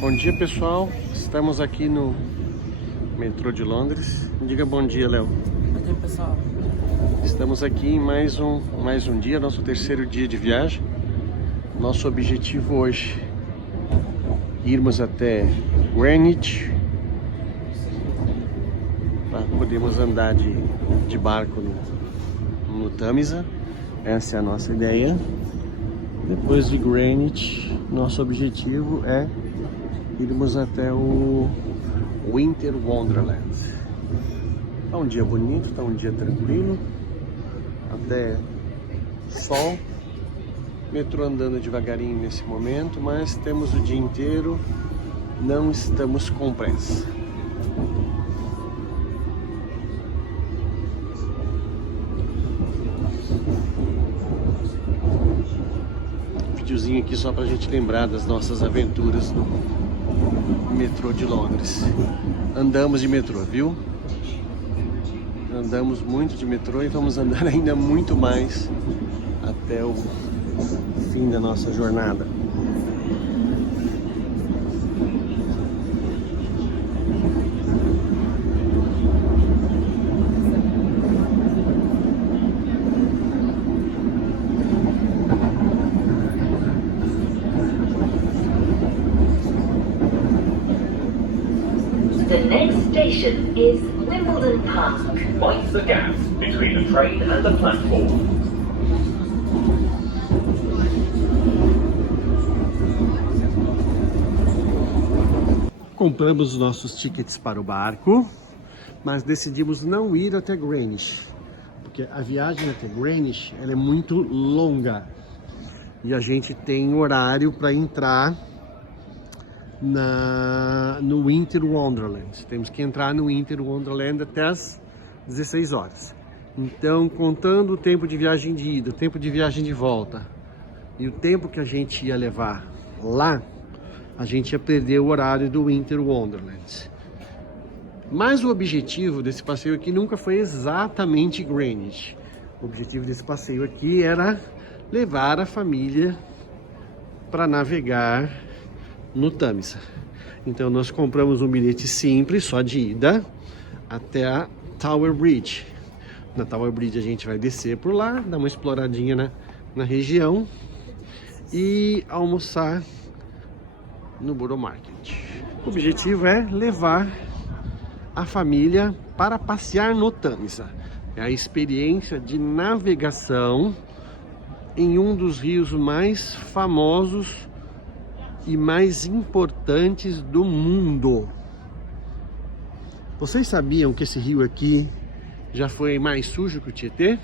Bom dia, pessoal. Estamos aqui no metrô de Londres. Diga bom dia, Léo. Bom dia, pessoal. Estamos aqui em mais um dia, nosso terceiro dia de viagem. Nosso objetivo hoje irmos até Greenwich para podermos andar de barco no Tâmisa. Essa é a nossa ideia. Depois de Greenwich, nosso objetivo é irmos até o Winter Wonderland. Tá um dia bonito, tá um dia tranquilo, até sol. Metrô andando devagarinho nesse momento, mas temos o dia inteiro, não estamos com pressa. Videozinho aqui só pra gente lembrar das nossas aventuras no metrô de Londres. Andamos de metrô, viu? Andamos muito de metrô e vamos andar ainda muito mais até o fim da nossa jornada. The next station is Wimbledon Park. What's the gap between the train and the platform? Compramos os nossos tickets para o barco, mas decidimos não ir até Greenwich, porque a viagem até Greenwich ela é muito longa e a gente tem horário para entrar no Winter Wonderland. Temos que entrar no Winter Wonderland até as 16 horas. Então, contando o tempo de viagem de ida, o tempo de viagem de volta e o tempo que a gente ia levar lá, a gente ia perder o horário do Winter Wonderland. Mas o objetivo desse passeio aqui nunca foi exatamente Greenwich. O objetivo desse passeio aqui era levar a família para navegar no Tâmisa. Então nós compramos um bilhete simples, só de ida, até a Tower Bridge. Na Tower Bridge a gente vai descer por lá, dar uma exploradinha na região e almoçar no Borough Market. O objetivo é levar a família para passear no Tâmisa. É a experiência de navegação em um dos rios mais famosos e mais importantes do mundo. Vocês sabiam que esse rio aqui já foi mais sujo que o Tietê?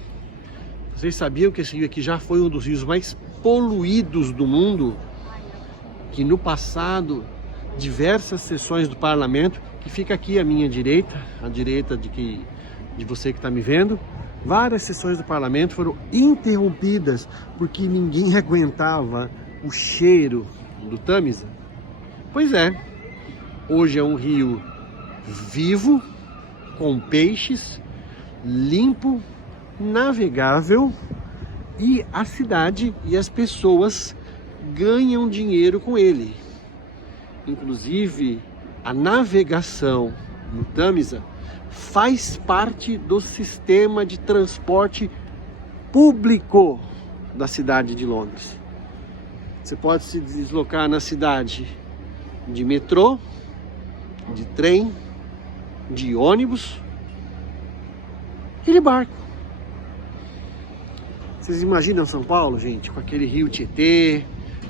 Vocês sabiam que esse rio aqui já foi um dos rios mais poluídos do mundo? Que no passado, diversas sessões do parlamento, que fica aqui à minha direita, à direita de você que está me vendo, várias sessões do parlamento foram interrompidas porque ninguém aguentava o cheiro do Tâmisa. Pois é, hoje é um rio vivo, com peixes, limpo, navegável, e a cidade e as pessoas ganham dinheiro com ele. Inclusive, a navegação no Tâmisa faz parte do sistema de transporte público da cidade de Londres. Você pode se deslocar na cidade de metrô, de trem, de ônibus e de barco. Vocês imaginam São Paulo, gente, com aquele rio Tietê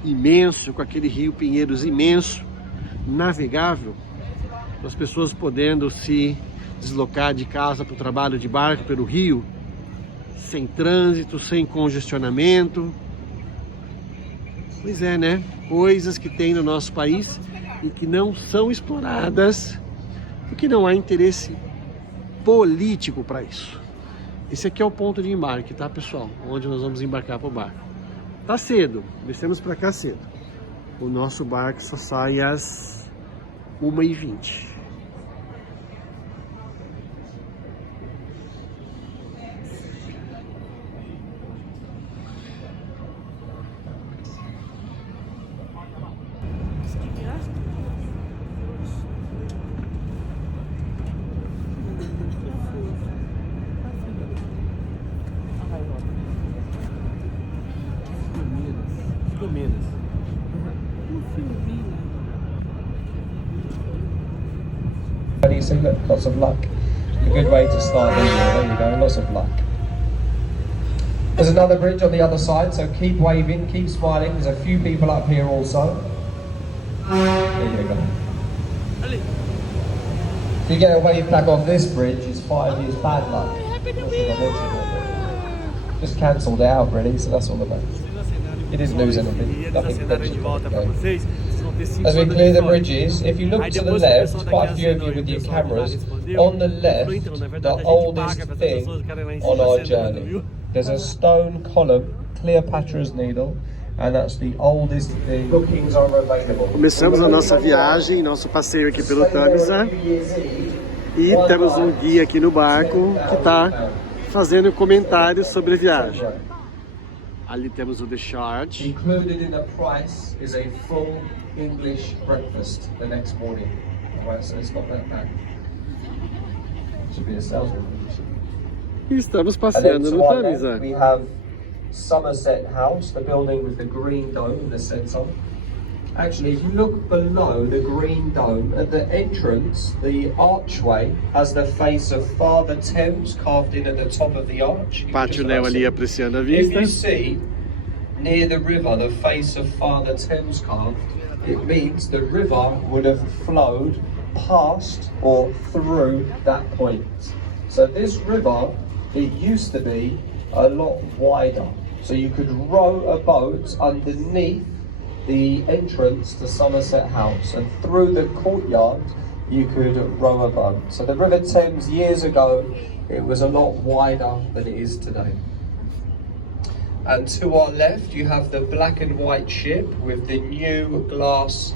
imenso, com aquele rio Pinheiros imenso, navegável, com as pessoas podendo se deslocar de casa para o trabalho de barco pelo rio, sem trânsito, sem congestionamento. Pois é, né? Coisas que tem no nosso país e que não são exploradas, porque não há interesse político para isso. Esse aqui é o ponto de embarque, tá, pessoal? Onde nós vamos embarcar para o barco. Tá cedo, descemos para cá cedo. O nosso barco só sai às 1h20. How do you see? Look, lots of luck. A good way to start the year. There you go, lots of luck. There's another bridge on the other side, so keep waving, keep smiling. There's a few people up here also. There you go. If you get a wave back off this bridge, it's 5 years bad luck. Just cancelled it out really, so that's all about it. You didn't lose anything. Nothing as we clear the bridges, if you look to the left, quite a few of you with your cameras, on the left, the oldest thing on our journey. There's a stone column, Cleopatra's Needle, and that's the oldest thing. Bookings are available. Começamos a nossa viagem, nosso passeio aqui pelo Thames, e temos um guia aqui no barco que está fazendo comentários sobre a viagem. Ali temos o The Charge. Included in the price is a full English breakfast the next morning. Alright, so it's not that bad. Should be a salesman. E estamos passeando no Thames. We have Somerset House, the building with the green dome in the centre. Actually, if you look below the green dome, at the entrance, the archway has the face of Father Thames carved in at the top of the arch. Pátio Léo ali apreciando a If vista. you see near the river the face of Father Thames carved, it means the river would have flowed past or through that point. So this river, it used to be a lot wider. So you could row a boat underneath the entrance to Somerset House, and through the courtyard you could row a boat. So the River Thames years ago, it was a lot wider than it is today. And to our left you have the black and white ship with the new glass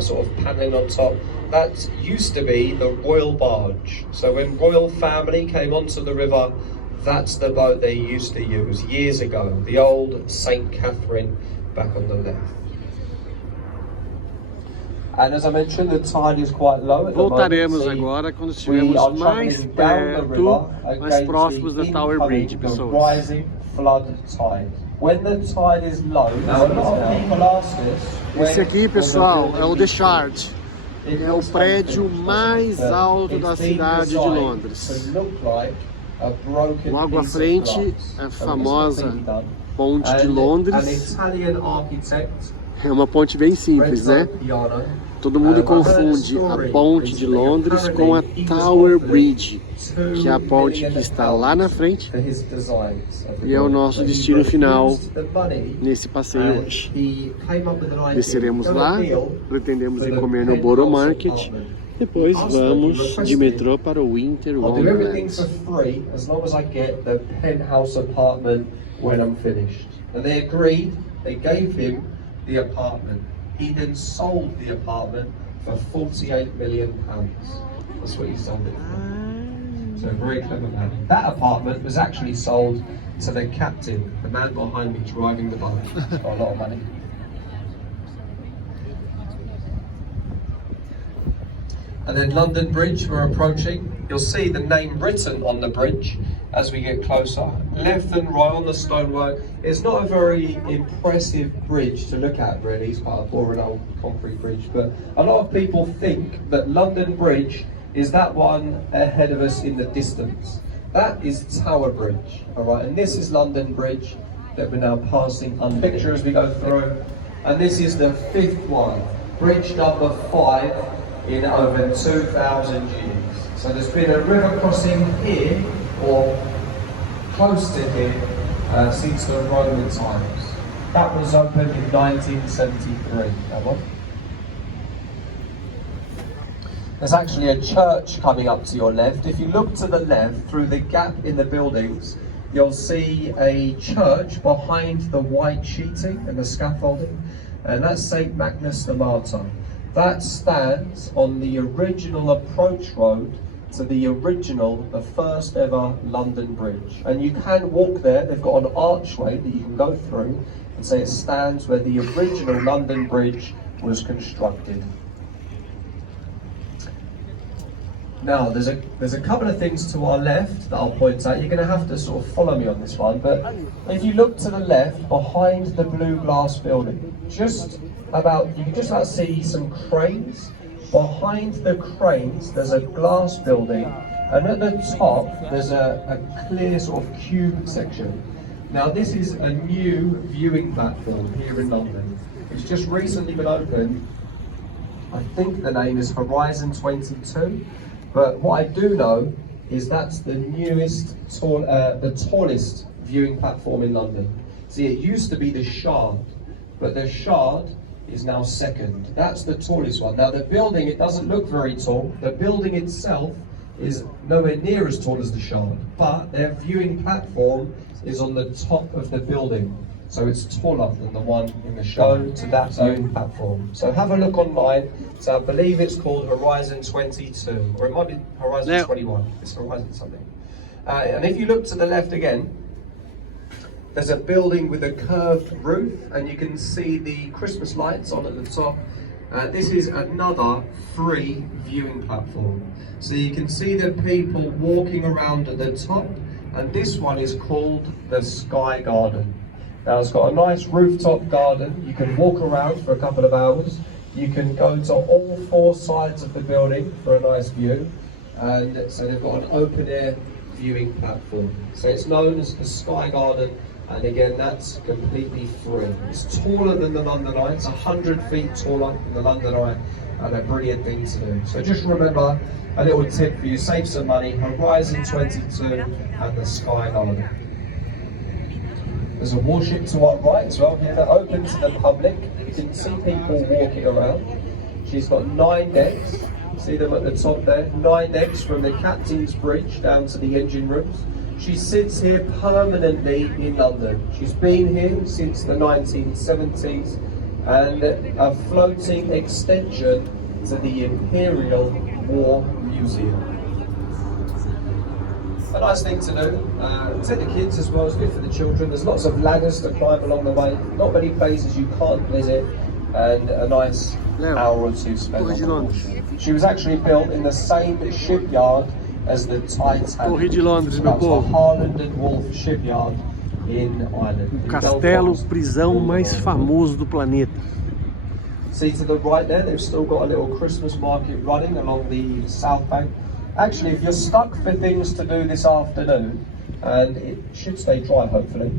sort of panelling on top. That used to be the royal barge. So when royal family came onto the river, that's the boat they used to use years ago. The old St. Catherine back on the left. And as I mentioned, the tide is quite low at the moment. Voltaremos agora quando estivermos mais perto, mais próximos da Tower Bridge, pessoal. Rising flood tide. When the tide is low, now a lot of people ask us. Esse aqui, pessoal, é o The Shard. É o prédio mais alto da cidade de Londres. Logo à frente, a famosa Ponte de Londres. É uma ponte bem simples, né? Todo mundo confunde a Ponte de Londres com a Tower Bridge, que é a ponte que está lá na frente e é o nosso destino final nesse passeio hoje. Desceremos lá, pretendemos ir comer no Borough Market, depois vamos de metrô para o Winter Wonderland. The apartment. He then sold the apartment for £48 million. That's what he sold it for. So a very clever man. That apartment was actually sold to the captain, the man behind me driving the boat, for a lot of money. And then London Bridge we're approaching. You'll see the name written on the bridge as we get closer. Left and right on the stonework. It's not a very impressive bridge to look at really, it's quite a boring old concrete bridge, but a lot of people think that London Bridge is that one ahead of us in the distance. That is Tower Bridge, alright, and this is London Bridge that we're now passing under. Picture as we go through, and this is the fifth one, bridge number 5 in over 2,000 years. So there's been a river crossing here, or close to here, since the Roman times. That was opened in 1973. That one. There's actually a church coming up to your left. If you look to the left, through the gap in the buildings, you'll see a church behind the white sheeting and the scaffolding, and that's St. Magnus the Martyr. That stands on the original approach road to the original, the first ever London Bridge. And you can walk there, they've got an archway that you can go through and say it stands where the original London Bridge was constructed. Now, there's a couple of things to our left that I'll point out. You're going to have to sort of follow me on this one, but if you look to the left, behind the blue glass building, you can just about see some cranes. Behind the cranes, there's a glass building, and at the top, there's a clear sort of cube section. Now, this is a new viewing platform here in London. It's just recently been opened. I think the name is Horizon 22, but what I do know is that's the newest, the tallest viewing platform in London. See, it used to be the Shard, but the Shard is now second. That's the tallest one. Now the building, it doesn't look very tall. The building itself is nowhere near as tall as the Shard, but their viewing platform is on the top of the building. So it's taller than the one in the show to that viewing platform. So have a look online. So I believe it's called Horizon 22, or it might be Horizon 21. It's Horizon something. And if you look to the left again, there's a building with a curved roof, and you can see the Christmas lights on at the top. This is another free viewing platform. So you can see the people walking around at the top, and this one is called the Sky Garden. Now it's got a nice rooftop garden. You can walk around for a couple of hours. You can go to all four sides of the building for a nice view. And so they've got an open air viewing platform. So it's known as the Sky Garden. And again, that's completely free. It's taller than the London Eye. It's 100 feet taller than the London Eye, and a brilliant thing to do. So just remember, a little tip for you, save some money, Horizon 22 and the Sky Garden. There's a warship to our right as well here, open to the public. You can see people walking around. She's got 9 decks. See them at the top there? 9 decks from the captain's bridge down to the engine rooms. She sits here permanently in London. She's been here since the 1970s, and a floating extension to the Imperial War Museum. A nice thing to do. To the kids as well, it's good for the children. There's lots of ladders to climb along the way. Not many places you can't visit, and a nice hour or two spent on the water. She was actually built in the same shipyard as the Titanic. Torre de Londres, meu povo. Harland and Wolff shipyard in Ireland. O castelo prisão mais famoso do planeta. See to the right there, they've still got a little Christmas market running along the south bank. Actually, if you're stuck for things to do this afternoon, and it should stay dry hopefully,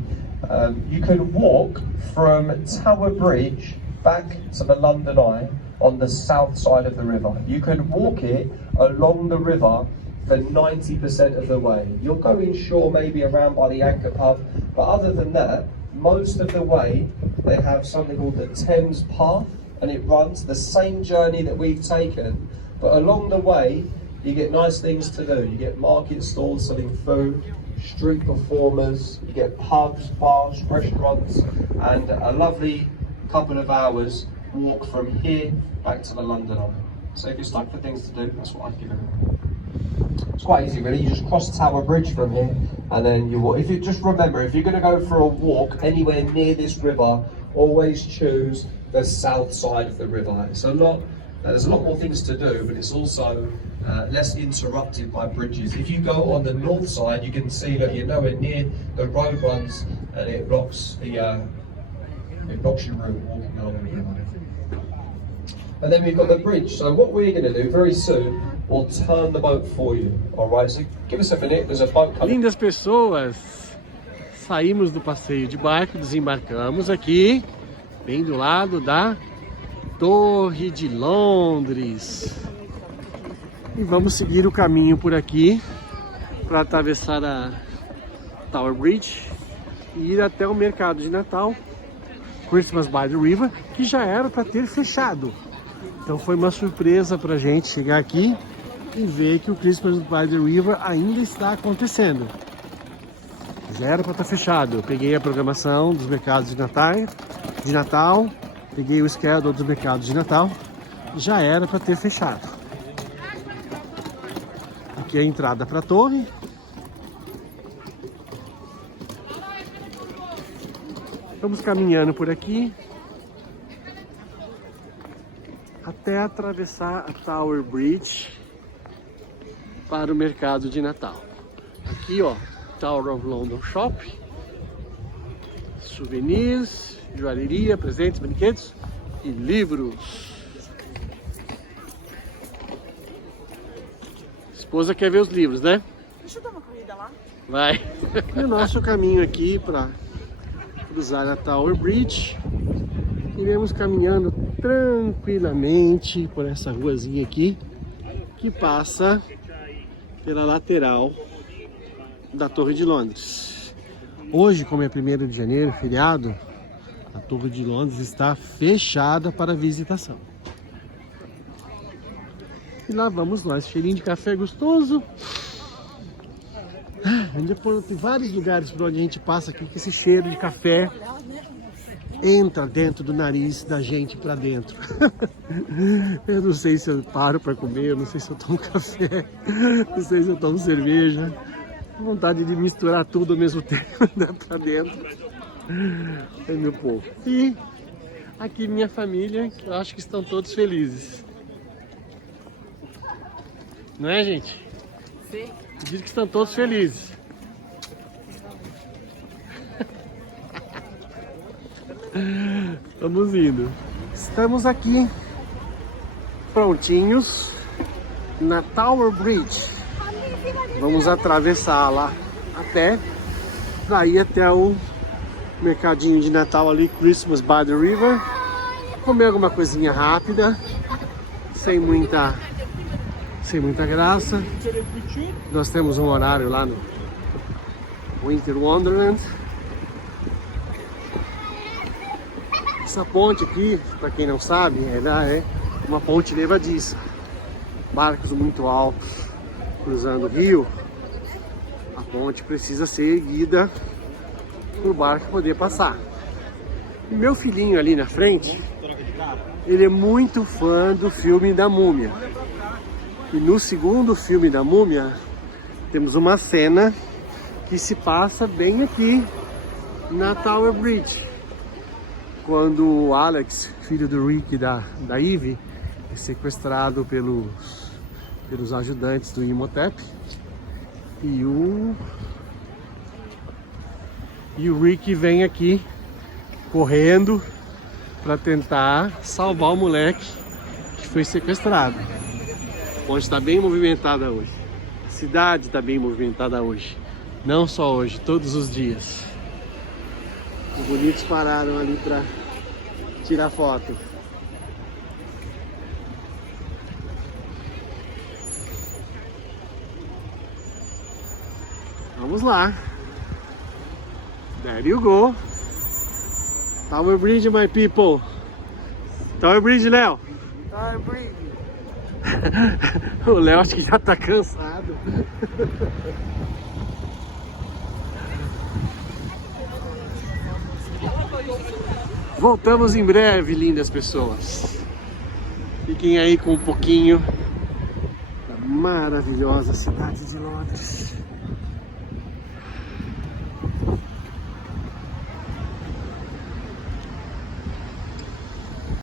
you can walk from Tower Bridge back to the London Eye on the south side of the river. You can walk it along the river for 90% of the way. You'll go inshore maybe around by the Anchor Pub, but other than that, most of the way they have something called the Thames Path, and it runs the same journey that we've taken, but along the way you get nice things to do. You get market stalls selling food, street performers, you get pubs, bars, restaurants, and a lovely couple of hours walk from here back to the London Eye. So if you're stuck for things to do, that's what I'd give it. It's quite easy really. You just cross Tower Bridge from here, and then you walk. If you just remember, if you're going to go for a walk anywhere near this river, always choose the south side of the river. It's there's a lot more things to do, but it's also less interrupted by bridges. If you go on the north side, you can see that you're nowhere near the road runs, and it blocks your route walking along the river. And then we've got the bridge. So what we're going to do very soon, we'll turn the boat for you. All right, so give us a minute. There's a boat coming. Lindas pessoas, saímos do passeio de barco, desembarcamos aqui, bem do lado da Torre de Londres. E vamos seguir o caminho por aqui para atravessar a Tower Bridge e ir até o mercado de Natal, Christmas by the River, que já era para ter fechado. Então foi uma surpresa para a gente chegar aqui e ver que o Christmas by the River ainda está acontecendo. Já era para estar fechado. Eu peguei a programação dos mercados de Natal, peguei o schedule dos mercados de Natal, já era para ter fechado. Aqui é a entrada para a torre. Estamos caminhando por aqui até atravessar a Tower Bridge para o mercado de Natal. Aqui, ó, Tower of London Shop, souvenirs, joalheria, presentes, brinquedos e livros. A esposa quer ver os livros, né? Deixa eu dar uma corrida lá. Vai. E o nosso caminho aqui para cruzar a Tower Bridge. Iremos caminhando tranquilamente por essa ruazinha aqui, que passa pela lateral da Torre de Londres. Hoje, como é 1º de janeiro, feriado, a Torre de Londres está fechada para visitação. E lá vamos nós, cheirinho de café gostoso. Tem vários lugares por onde a gente passa aqui que esse cheiro de café entra dentro do nariz da gente pra dentro. Eu não sei se eu paro pra comer, eu não sei se eu tomo café, não sei se eu tomo cerveja. Vontade de misturar tudo ao mesmo tempo pra dentro. É meu povo. E aqui minha família, que eu acho que estão todos felizes. Não é, gente? Sim. Diz que estão todos felizes. Vamos indo. Estamos aqui prontinhos na Tower Bridge. Vamos atravessá-la a pé para ir até o mercadinho de Natal ali, Christmas by the River. Comer alguma coisinha rápida, sem muita graça. Nós temos um horário lá no Winter Wonderland. Essa ponte aqui, para quem não sabe, ela é uma ponte levadiça. Barcos muito altos cruzando o rio. A ponte precisa ser erguida para o barco poder passar. E meu filhinho ali na frente, ele é muito fã do filme da Múmia. E no segundo filme da Múmia, temos uma cena que se passa bem aqui na Tower Bridge. Quando o Alex, filho do Rick e da Eve, é sequestrado pelos ajudantes do Imhotep. E o Rick vem aqui correndo para tentar salvar o moleque que foi sequestrado. A ponte está bem movimentada hoje. A cidade está bem movimentada hoje. Não só hoje, todos os dias. Os bonitos pararam ali para tirar foto. Vamos lá. There you go. Tower Bridge, my people. Tower Bridge, Léo. Tower Bridge. O Léo acho que já tá cansado. Voltamos em breve, lindas pessoas. Fiquem aí com um pouquinho da maravilhosa cidade de Londres.